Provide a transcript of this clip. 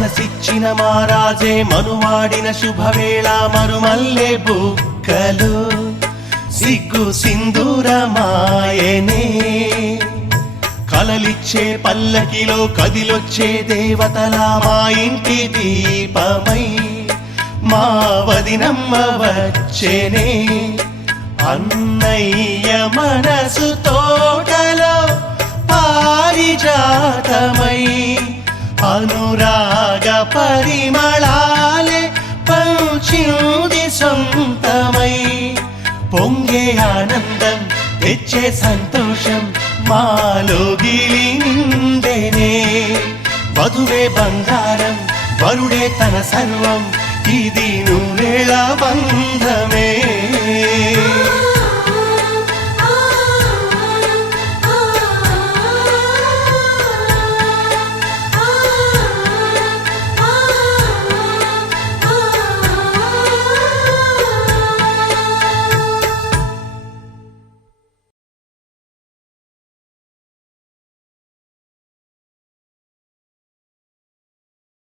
మనసిచ్చిన మారాజే మనువాడిన శుభవేళ మరుమల్లె బుక్కలు సిగ్గు సింధూరమాయనే కలలిచ్చే పల్లకిలో కదిలొచ్చే దేవతలా మా ఇంటి దీపమై మా వదినమ్మ వచ్చేనే అన్నయ్య మనసు తోటలో పారిజాతమై అనురాగ పరిమళాలే పంచింది సొంతమై పొంగే ఆనందం తెచ్చే సంతోషం మాలోగిలి నిండెనే వధువే బంగారం వరుడే తన సర్వం ఇది నూరేళ్ళ బంధమే